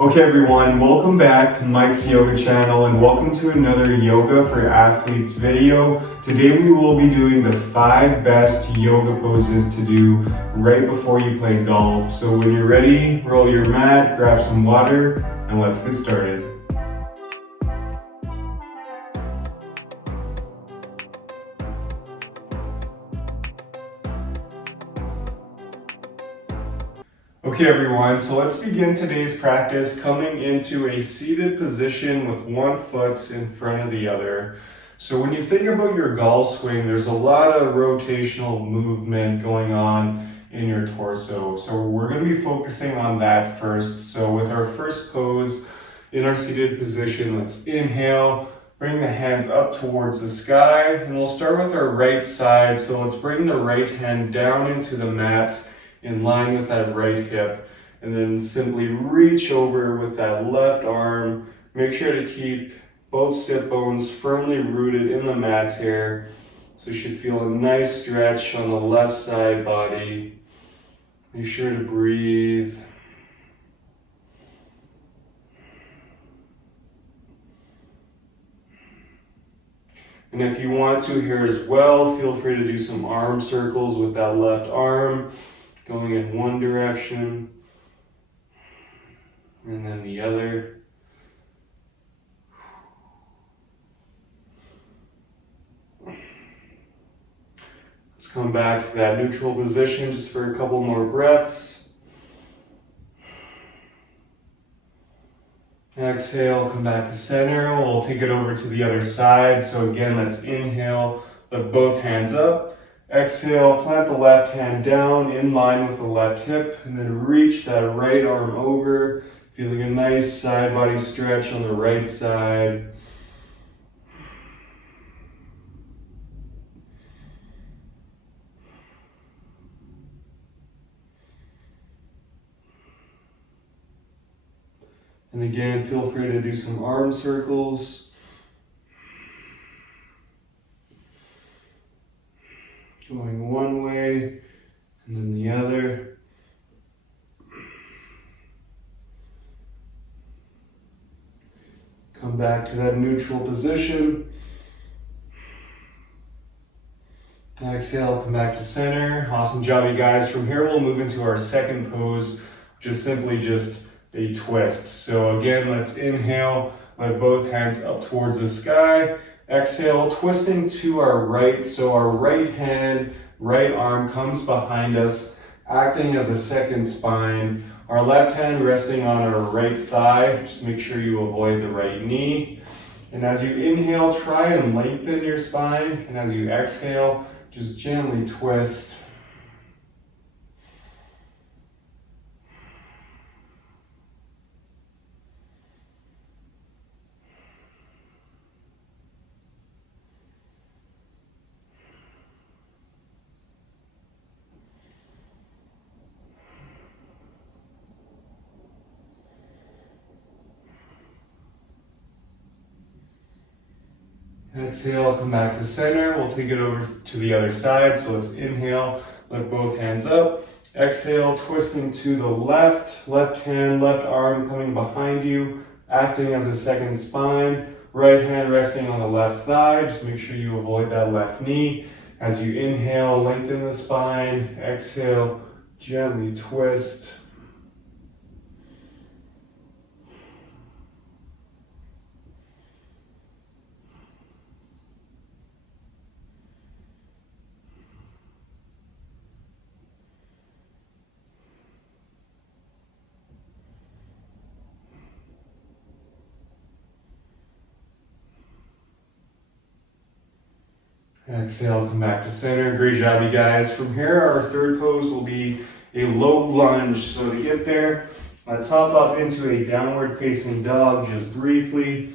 Okay everyone, welcome back to Mike's Yoga channel and welcome to another Yoga for Athletes video. Today we will be doing the 5 best yoga poses to do right before you play golf. So when you're ready, roll your mat, grab some water, and let's get started. Okay everyone, so let's begin today's practice coming into a seated position with one foot in front of the other. So when you think about your golf swing, there's a lot of rotational movement going on in your torso. So we're going to be focusing on that first. So with our first pose in our seated position, let's inhale, bring the hands up towards the sky, and we'll start with our right side. So let's bring the right hand down into the mat in line with that right hip, and then simply reach over with that left arm. Make sure to keep both sit bones firmly rooted in the mat here. So you should feel a nice stretch on the left side body. Make sure to breathe. And if you want to here as well, feel free to do some arm circles with that left arm, going in one direction and then the other. Let's come back to that neutral position just for a couple more breaths. Exhale, come back to center. We'll take it over to the other side. So again, let's inhale, lift both hands up. Exhale, plant the left hand down in line with the left hip, and then reach that right arm over, feeling a nice side body stretch on the right side. And again, feel free to do some arm circles. Going one way and then the other. Come back to that neutral position. Exhale, come back to center. Awesome job, you guys. From here, we'll move into our second pose, which is simply just a twist. So again, let's inhale, let both hands up towards the sky. Exhale, twisting to our right. So our right hand, right arm comes behind us, acting as a second spine. Our left hand resting on our right thigh. Just make sure you avoid the right knee. And as you inhale, try and lengthen your spine. And as you exhale, just gently twist. Exhale, come back to center. We'll take it over to the other side. So let's inhale, lift both hands up. Exhale, twisting to the left hand, left arm coming behind you, acting as a second spine. Right hand resting on the left thigh. Just make sure you avoid that left knee. As you inhale, lengthen the spine. Exhale, gently twist. Exhale, come back to center. Great job, you guys. From here, our third pose will be a low lunge. So to get there, let's hop up into a downward facing dog just briefly.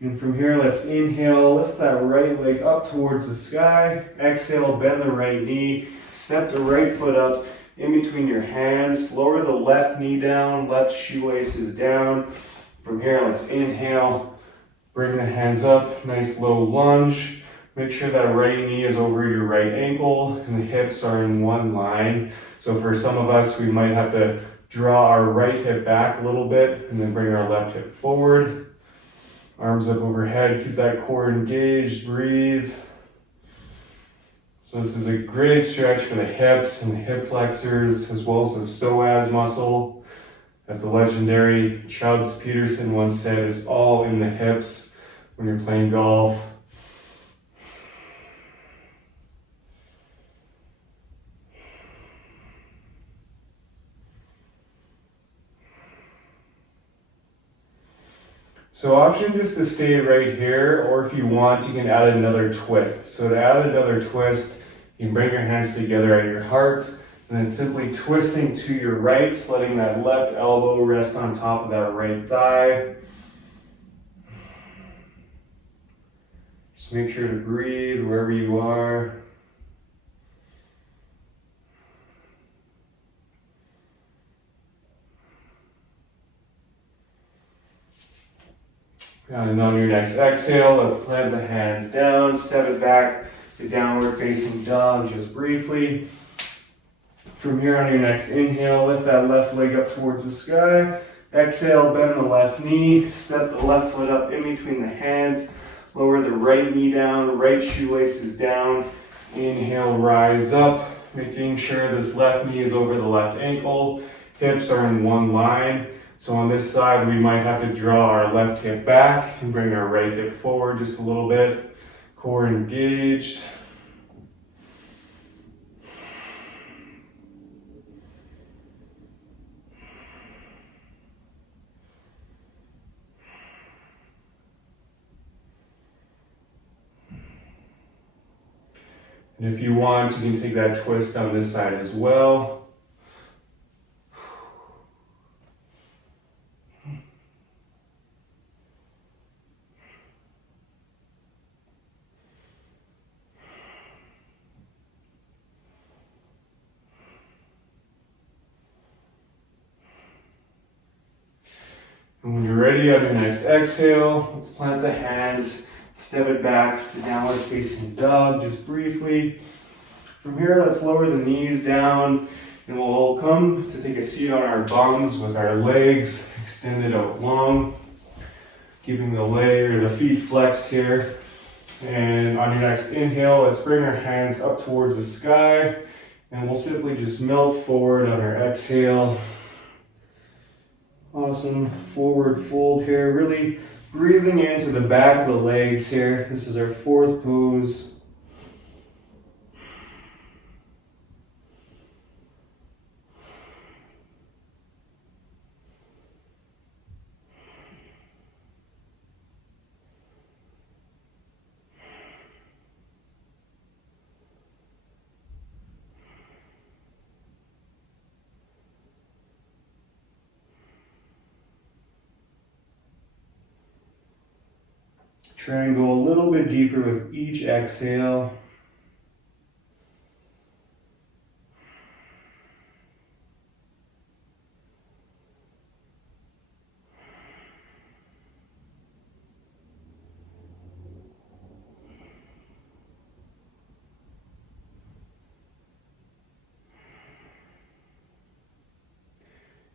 And from here, let's inhale, lift that right leg up towards the sky. Exhale, bend the right knee. Step the right foot up in between your hands. Lower the left knee down, left shoelace is down. From here, let's inhale, bring the hands up, nice low lunge. Make sure that right knee is over your right ankle and the hips are in one line. So for some of us, we might have to draw our right hip back a little bit and then bring our left hip forward. Arms up overhead, keep that core engaged, breathe. So this is a great stretch for the hips and the hip flexors as well as the psoas muscle. As the legendary Chubbs Peterson once said, it's all in the hips when you're playing golf. so option just to stay right here, or if you want, you can add another twist. So to add another twist, you can bring your hands together at your heart, and then simply twisting to your right, letting that left elbow rest on top of that right thigh. Just make sure to breathe wherever you are. And on your next exhale, let's plant the hands down, step it back to downward facing dog just briefly. From here on your next inhale, lift that left leg up towards the sky. Exhale, bend the left knee, step the left foot up in between the hands, lower the right knee down, right shoelace is down. Inhale, rise up, making sure this left knee is over the left ankle. Hips are in one line. So on this side, we might have to draw our left hip back and bring our right hip forward just a little bit. Core engaged. And if you want, you can take that twist on this side as well. And when you're ready, on your next exhale, let's plant the hands, step it back to downward facing dog just briefly. From here, let's lower the knees down and we'll come to take a seat on our bums with our legs extended out long, keeping the feet flexed here. And on your next inhale, let's bring our hands up towards the sky and we'll simply just melt forward on our exhale. Awesome, forward fold here, really breathing into the back of the legs here. This is our fourth pose. Try and go a little bit deeper with each exhale.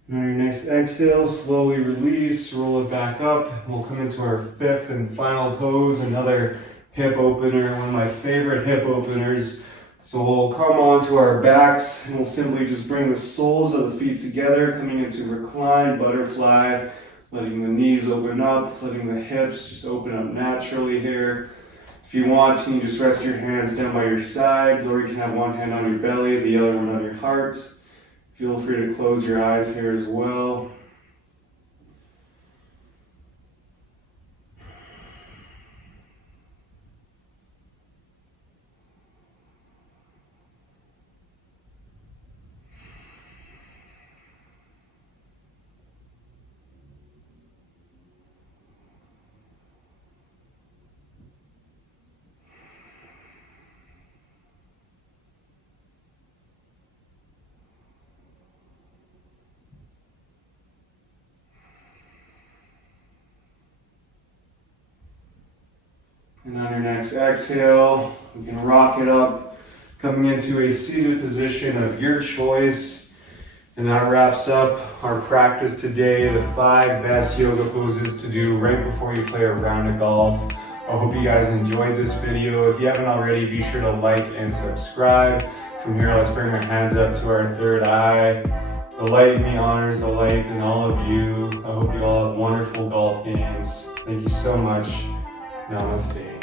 And on your next exhale, slowly release, roll it back up. We'll come into our fifth and final pose, another hip opener, one of my favorite hip openers. So we'll come onto our backs and we'll simply just bring the soles of the feet together, coming into reclined butterfly, letting the knees open up, letting the hips just open up naturally here. If you want, you can just rest your hands down by your sides, or you can have one hand on your belly, the other one on your heart. Feel free to close your eyes here as well. And on your next exhale, we can rock it up, coming into a seated position of your choice. And that wraps up our practice today, the 5 best yoga poses to do right before you play a round of golf. I hope you guys enjoyed this video. If you haven't already, be sure to like and subscribe. From here, let's bring our hands up to our third eye. The light in me honors the light in all of you. I hope you all have wonderful golf games. Thank you so much. Namaste.